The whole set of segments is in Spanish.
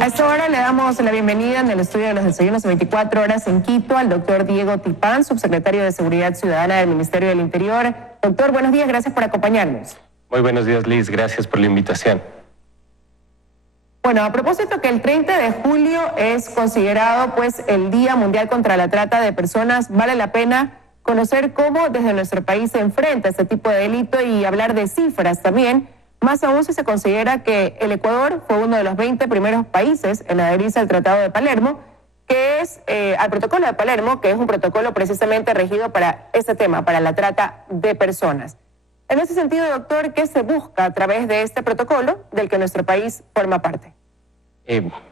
A esta hora le damos la bienvenida en el estudio de los desayunos 24 horas en Quito al doctor Diego Tipán, subsecretario de Seguridad Ciudadana del Ministerio del Interior. Doctor, buenos días, gracias por acompañarnos. Muy buenos días, Liz, gracias por la invitación. Bueno, a propósito que el 30 de julio es considerado pues el Día Mundial contra la Trata de Personas, vale la pena conocer cómo desde nuestro país se enfrenta este tipo de delito y hablar de cifras también, más aún si se considera que el Ecuador fue uno de los 20 primeros países en adherirse al Tratado de Palermo, que es al Protocolo de Palermo, que es un protocolo precisamente regido para este tema, para la trata de personas. En ese sentido, doctor, ¿qué se busca a través de este protocolo del que nuestro país forma parte?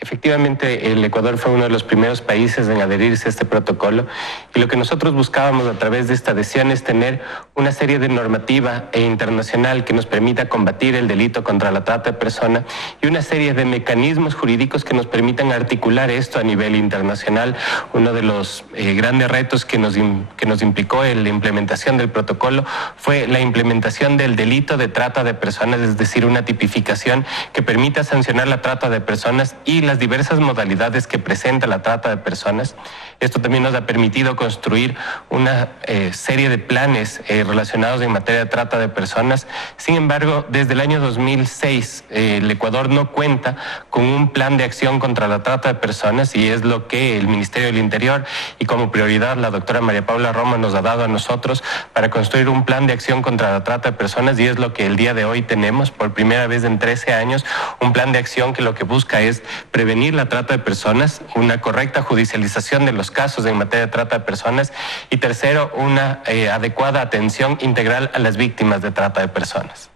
Efectivamente, el Ecuador fue uno de los primeros países en adherirse a este protocolo y lo que nosotros buscábamos a través de esta adhesión es tener una serie de normativa internacional que nos permita combatir el delito contra la trata de personas y una serie de mecanismos jurídicos que nos permitan articular esto a nivel internacional. Uno de los grandes retos que nos implicó en la implementación del protocolo fue la implementación del delito de trata de personas, es decir, una tipificación que permita sancionar la trata de personas y las diversas modalidades que presenta la trata de personas. Esto también nos ha permitido construir una serie de planes relacionados en materia de trata de personas. Sin embargo, desde el año 2006, el Ecuador no cuenta con un plan de acción contra la trata de personas y es lo que el Ministerio del Interior y como prioridad la doctora María Paula Roma nos ha dado a nosotros para construir un plan de acción contra la trata de personas y es lo que el día de hoy tenemos por primera vez en 13 años, un plan de acción que lo que busca es prevenir la trata de personas, una correcta judicialización de los casos en materia de trata de personas y tercero, una adecuada atención integral a las víctimas de trata de personas.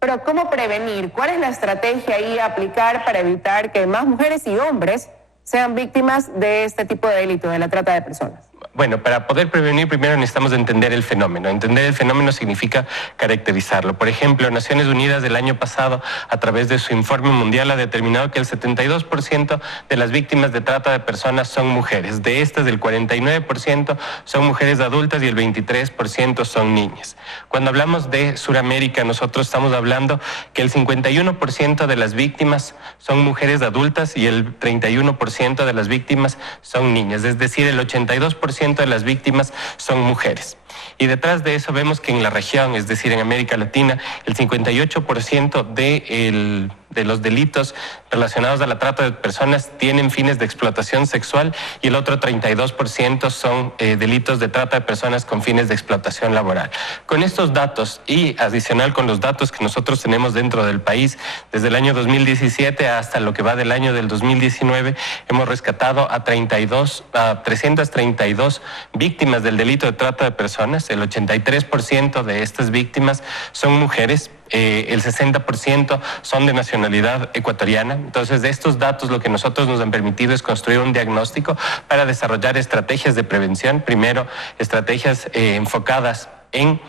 Pero ¿cómo prevenir? ¿Cuál es la estrategia ahí a aplicar para evitar que más mujeres y hombres sean víctimas de este tipo de delito, de la trata de personas? Bueno, para poder prevenir primero necesitamos entender el fenómeno. Entender el fenómeno significa caracterizarlo. Por ejemplo, Naciones Unidas del año pasado, a través de su informe mundial, ha determinado que el 72% de las víctimas de trata de personas son mujeres. De estas, el 49% son mujeres adultas y el 23% son niñas. Cuando hablamos de Sudamérica, nosotros estamos hablando que el 51% de las víctimas son mujeres adultas y el 31% de las víctimas son niñas. Es decir, el 82% de las víctimas son mujeres. Y detrás de eso vemos que en la región, es decir, en América Latina, el 58% de los delitos relacionados a la trata de personas tienen fines de explotación sexual y el otro 32% son delitos de trata de personas con fines de explotación laboral. Con estos datos y adicional con los datos que nosotros tenemos dentro del país, desde el año 2017 hasta lo que va del año del 2019, hemos rescatado a 332 víctimas del delito de trata de personas. El 83% de estas víctimas son mujeres. El 60% son de nacionalidad ecuatoriana. Entonces, de estos datos lo que nosotros nos han permitido es construir un diagnóstico para desarrollar estrategias de prevención. Primero, estrategias enfocadas en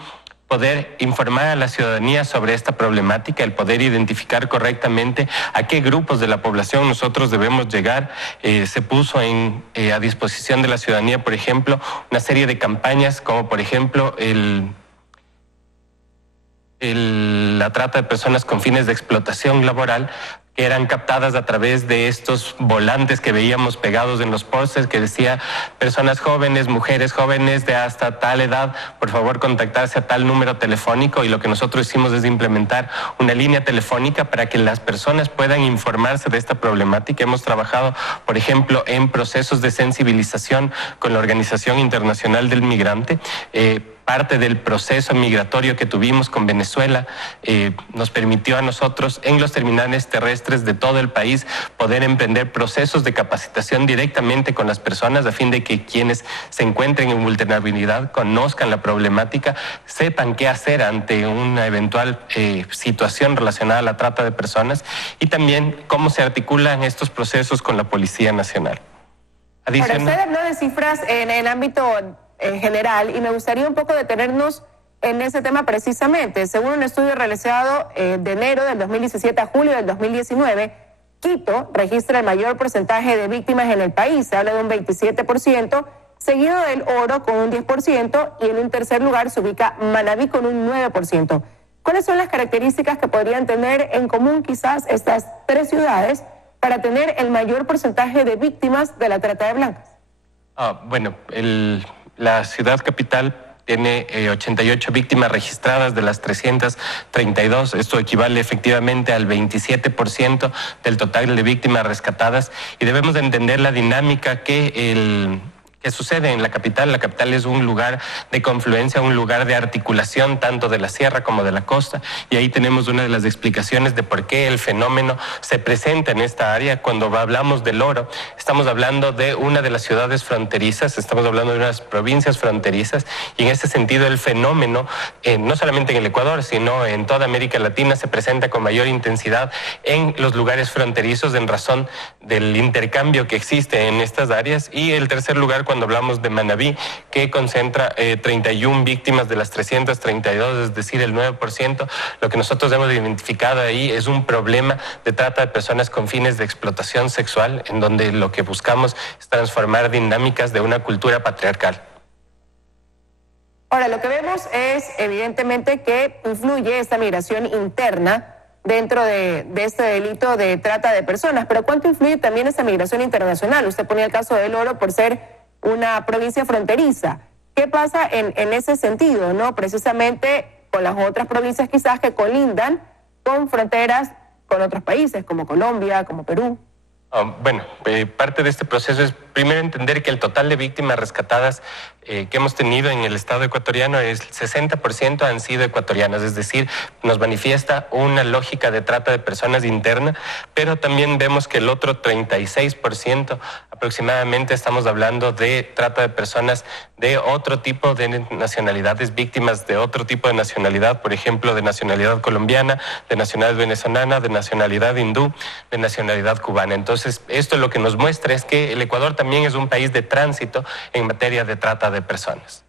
poder informar a la ciudadanía sobre esta problemática, el poder identificar correctamente a qué grupos de la población nosotros debemos llegar. Se puso a disposición de la ciudadanía, por ejemplo, una serie de campañas como, por ejemplo, la trata de personas con fines de explotación laboral, que eran captadas a través de estos volantes que veíamos pegados en los pósters que decía personas jóvenes, mujeres jóvenes de hasta tal edad, por favor contactarse a tal número telefónico, y lo que nosotros hicimos es implementar una línea telefónica para que las personas puedan informarse de esta problemática. Hemos trabajado, por ejemplo, en procesos de sensibilización con la Organización Internacional del Migrante. Parte del proceso migratorio que tuvimos con Venezuela nos permitió a nosotros en los terminales terrestres de todo el país poder emprender procesos de capacitación directamente con las personas a fin de que quienes se encuentren en vulnerabilidad conozcan la problemática, sepan qué hacer ante una eventual situación relacionada a la trata de personas y también cómo se articulan estos procesos con la Policía Nacional. Ahora, usted habló de cifras en el ámbito general y me gustaría un poco detenernos en ese tema precisamente. Según un estudio realizado de enero del 2017 a julio del 2019, Quito registra el mayor porcentaje de víctimas en el país, se habla de un 27%, seguido del Oro con un 10% y en un tercer lugar se ubica Manabí con un 9%. ¿Cuáles son las características que podrían tener en común quizás estas tres ciudades para tener el mayor porcentaje de víctimas de la trata de blancas? Bueno, la ciudad capital tiene 88 víctimas registradas de las 332. Esto equivale efectivamente al 27% del total de víctimas rescatadas. Y debemos de entender la dinámica que sucede en la capital. La capital es un lugar de confluencia, un lugar de articulación tanto de la sierra como de la costa, y ahí tenemos una de las explicaciones de por qué el fenómeno se presenta en esta área. Cuando hablamos del oro, estamos hablando de una de las ciudades fronterizas, estamos hablando de unas provincias fronterizas, y en ese sentido el fenómeno, no solamente en el Ecuador, sino en toda América Latina, se presenta con mayor intensidad en los lugares fronterizos en razón del intercambio que existe en estas áreas. Y el tercer lugar, cuando hablamos de Manabí, que concentra 31 víctimas de las 332, es decir, el 9%, lo que nosotros hemos identificado ahí es un problema de trata de personas con fines de explotación sexual, en donde lo que buscamos es transformar dinámicas de una cultura patriarcal. Ahora, lo que vemos es evidentemente que influye esta migración interna dentro de este delito de trata de personas, pero ¿cuánto influye también esta migración internacional? Usted ponía el caso del Oro por ser una provincia fronteriza. ¿Qué pasa en ese sentido, no? Precisamente con las otras provincias quizás que colindan con fronteras con otros países como Colombia, como Perú. Bueno, parte de este proceso es primero entender que el total de víctimas rescatadas que hemos tenido en el Estado ecuatoriano, es 60% han sido ecuatorianas, es decir, nos manifiesta una lógica de trata de personas interna, pero también vemos que el otro 36% aproximadamente estamos hablando de trata de personas de otro tipo de nacionalidades, víctimas de otro tipo de nacionalidad, por ejemplo, de nacionalidad colombiana, de nacionalidad venezolana, de nacionalidad hindú, de nacionalidad cubana. Entonces, esto lo que nos muestra es que el Ecuador también es un país de tránsito en materia de trata de personas.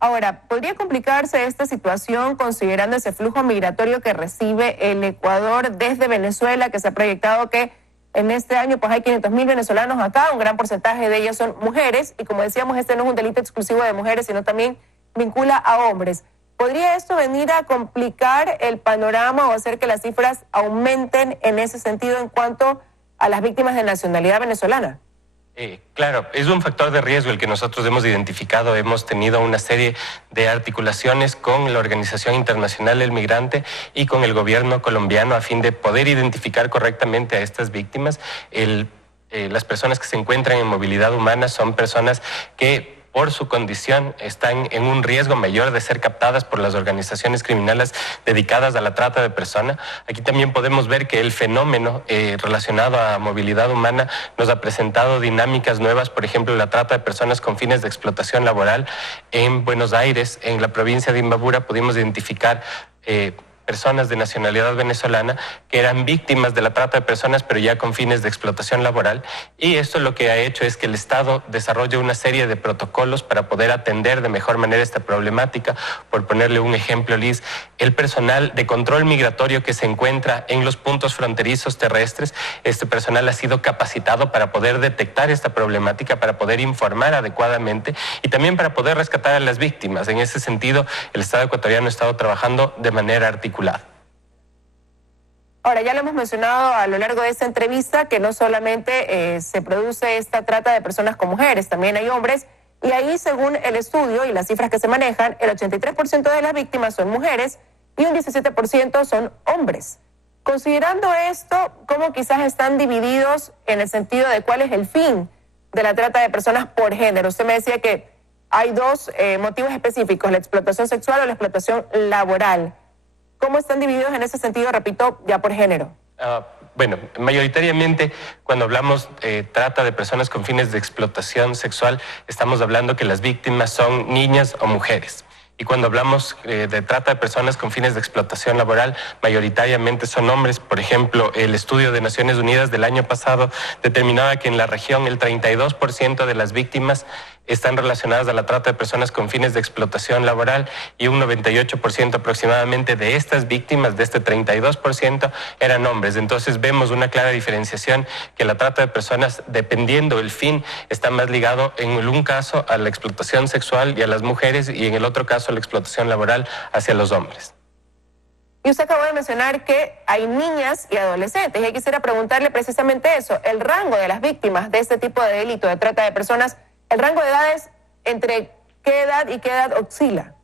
Ahora, ¿podría complicarse esta situación considerando ese flujo migratorio que recibe el Ecuador desde Venezuela, que se ha proyectado que en este año pues hay 500.000 venezolanos acá, un gran porcentaje de ellos son mujeres, y como decíamos, este no es un delito exclusivo de mujeres, sino también vincula a hombres? ¿Podría esto venir a complicar el panorama o hacer que las cifras aumenten en ese sentido en cuanto a las víctimas de nacionalidad venezolana? Claro, es un factor de riesgo el que nosotros hemos identificado. Hemos tenido una serie de articulaciones con la Organización Internacional del Migrante y con el gobierno colombiano a fin de poder identificar correctamente a estas víctimas. Las personas que se encuentran en movilidad humana son personas que por su condición están en un riesgo mayor de ser captadas por las organizaciones criminales dedicadas a la trata de personas. Aquí también podemos ver que el fenómeno relacionado a movilidad humana nos ha presentado dinámicas nuevas, por ejemplo, la trata de personas con fines de explotación laboral. En Buenos Aires, en la provincia de Imbabura, pudimos identificar personas de nacionalidad venezolana que eran víctimas de la trata de personas, pero ya con fines de explotación laboral. Y esto lo que ha hecho es que el Estado desarrolle una serie de protocolos para poder atender de mejor manera esta problemática. Por ponerle un ejemplo, Liz, el personal de control migratorio que se encuentra en los puntos fronterizos terrestres, este personal ha sido capacitado para poder detectar esta problemática, para poder informar adecuadamente y también para poder rescatar a las víctimas. En ese sentido, el Estado ecuatoriano ha estado trabajando de manera articulada. Ahora, ya lo hemos mencionado a lo largo de esta entrevista, que no solamente se produce esta trata de personas con mujeres, también hay hombres, y ahí, según el estudio y las cifras que se manejan, el 83% de las víctimas son mujeres y un 17% son hombres. Considerando esto, ¿cómo quizás están divididos en el sentido de cuál es el fin de la trata de personas por género? Usted me decía que hay dos motivos específicos, la explotación sexual o la explotación laboral. ¿Cómo están divididos en ese sentido, repito, ya por género? Bueno, mayoritariamente cuando hablamos trata de personas con fines de explotación sexual, estamos hablando que las víctimas son niñas o mujeres. Y cuando hablamos de trata de personas con fines de explotación laboral, mayoritariamente son hombres. Por ejemplo, el estudio de Naciones Unidas del año pasado determinaba que en la región el 32% de las víctimas están relacionadas a la trata de personas con fines de explotación laboral y un 98% aproximadamente de estas víctimas, de este 32%, eran hombres. Entonces vemos una clara diferenciación que la trata de personas, dependiendo el fin, está más ligado en un caso a la explotación sexual y a las mujeres y en el otro caso caso la explotación laboral hacia los hombres. Y usted acabó de mencionar que hay niñas y adolescentes, y ahí quisiera preguntarle precisamente eso, el rango de las víctimas de este tipo de delito de trata de personas, el rango de edades, ¿entre qué edad y qué edad oscila?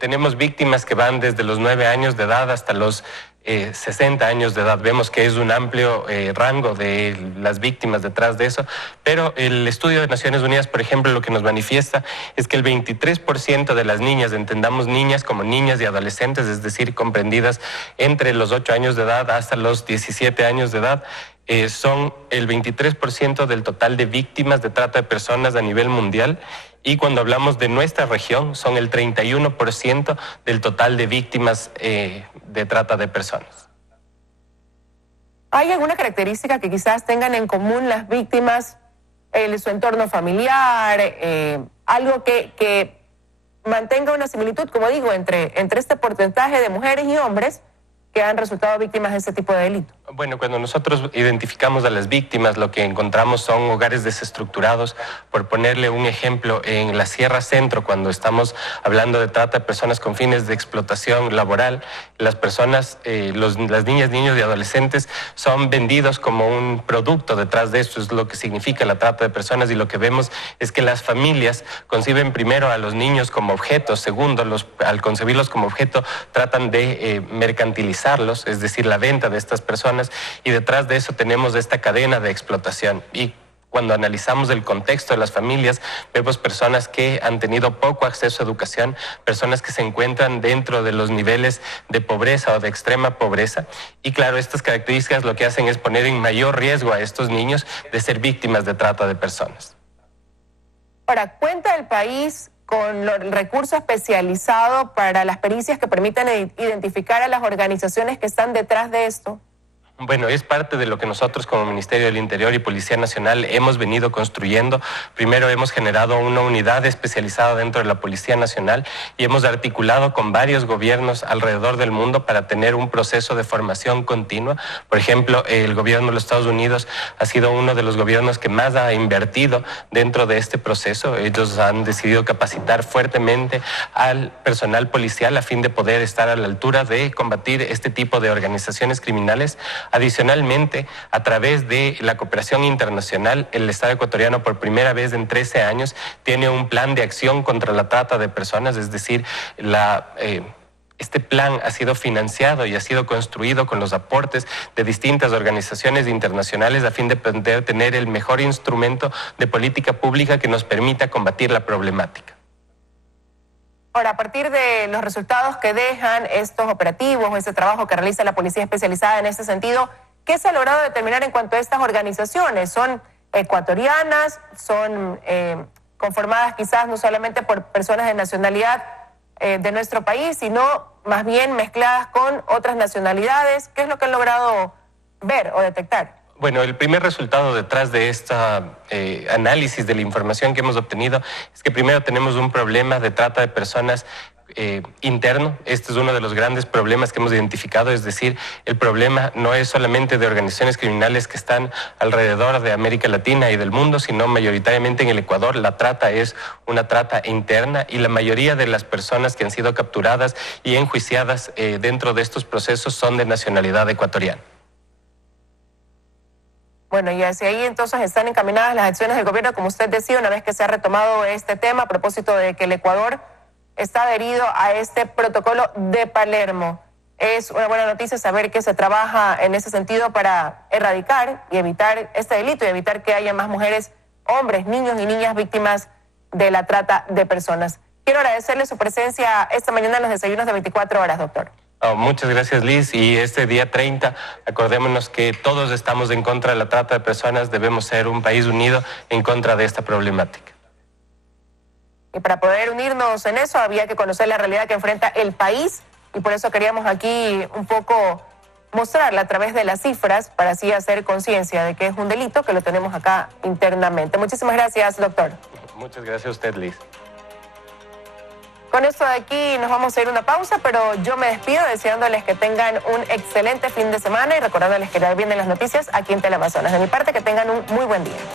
Tenemos víctimas que van desde los 9 años de edad hasta los 60 años de edad. Vemos que es un amplio rango de las víctimas detrás de eso, pero el estudio de Naciones Unidas, por ejemplo, lo que nos manifiesta es que el 23% de las niñas, entendamos niñas como niñas y adolescentes, es decir, comprendidas entre los 8 años de edad hasta los 17 años de edad, son el 23% del total de víctimas de trata de personas a nivel mundial. Y cuando hablamos de nuestra región, son el 31% del total de víctimas de trata de personas. ¿Hay alguna característica que quizás tengan en común las víctimas, su entorno familiar, algo que mantenga una similitud, como digo, entre este porcentaje de mujeres y hombres que han resultado víctimas de este tipo de delito? Bueno, cuando nosotros identificamos a las víctimas, lo que encontramos son hogares desestructurados. Por ponerle un ejemplo, en la Sierra Centro, cuando estamos hablando de trata de personas con fines de explotación laboral, las personas, las niñas, niños y adolescentes son vendidos como un producto. Detrás de esto es lo que significa la trata de personas, y lo que vemos es que las familias conciben primero a los niños como objetos, segundo, al concebirlos como objeto, tratan de mercantilizarlos, es decir, la venta de estas personas, y detrás de eso tenemos esta cadena de explotación. Y cuando analizamos el contexto de las familias, vemos personas que han tenido poco acceso a educación, personas que se encuentran dentro de los niveles de pobreza o de extrema pobreza. Y claro, estas características lo que hacen es poner en mayor riesgo a estos niños de ser víctimas de trata de personas. Ahora, ¿cuenta el país con el recurso especializado para las pericias que permitan identificar a las organizaciones que están detrás de esto? Bueno, es parte de lo que nosotros como Ministerio del Interior y Policía Nacional hemos venido construyendo. Primero hemos generado una unidad especializada dentro de la Policía Nacional y hemos articulado con varios gobiernos alrededor del mundo para tener un proceso de formación continua. Por ejemplo, el gobierno de los Estados Unidos ha sido uno de los gobiernos que más ha invertido dentro de este proceso. Ellos han decidido capacitar fuertemente al personal policial a fin de poder estar a la altura de combatir este tipo de organizaciones criminales. Adicionalmente, a través de la cooperación internacional, el Estado ecuatoriano por primera vez en 13 años tiene un plan de acción contra la trata de personas, es decir, este plan ha sido financiado y ha sido construido con los aportes de distintas organizaciones internacionales a fin de poder tener el mejor instrumento de política pública que nos permita combatir la problemática. Ahora, a partir de los resultados que dejan estos operativos o ese trabajo que realiza la policía especializada en este sentido, ¿qué se ha logrado determinar en cuanto a estas organizaciones? ¿Son ecuatorianas? ¿Son conformadas quizás no solamente por personas de nacionalidad de nuestro país, sino más bien mezcladas con otras nacionalidades? ¿Qué es lo que han logrado ver o detectar? Bueno, el primer resultado detrás de este análisis de la información que hemos obtenido es que primero tenemos un problema de trata de personas interno. Este es uno de los grandes problemas que hemos identificado, es decir, el problema no es solamente de organizaciones criminales que están alrededor de América Latina y del mundo, sino mayoritariamente en el Ecuador. La trata es una trata interna y la mayoría de las personas que han sido capturadas y enjuiciadas dentro de estos procesos son de nacionalidad ecuatoriana. Bueno, y hacia ahí entonces están encaminadas las acciones del gobierno, como usted decía, una vez que se ha retomado este tema a propósito de que el Ecuador está adherido a este protocolo de Palermo. Es una buena noticia saber que se trabaja en ese sentido para erradicar y evitar este delito y evitar que haya más mujeres, hombres, niños y niñas víctimas de la trata de personas. Quiero agradecerle su presencia esta mañana en los desayunos de 24 horas, doctor. Muchas gracias, Liz. Y este día 30, acordémonos que todos estamos en contra de la trata de personas. Debemos ser un país unido en contra de esta problemática. Y para poder unirnos en eso había que conocer la realidad que enfrenta el país y por eso queríamos aquí un poco mostrarla a través de las cifras para así hacer conciencia de que es un delito que lo tenemos acá internamente. Muchísimas gracias, doctor. Muchas gracias a usted, Liz. Con esto de aquí nos vamos a ir a una pausa, pero yo me despido deseándoles que tengan un excelente fin de semana y recordándoles que ya vienen las noticias aquí en Teleamazonas. De mi parte, que tengan un muy buen día.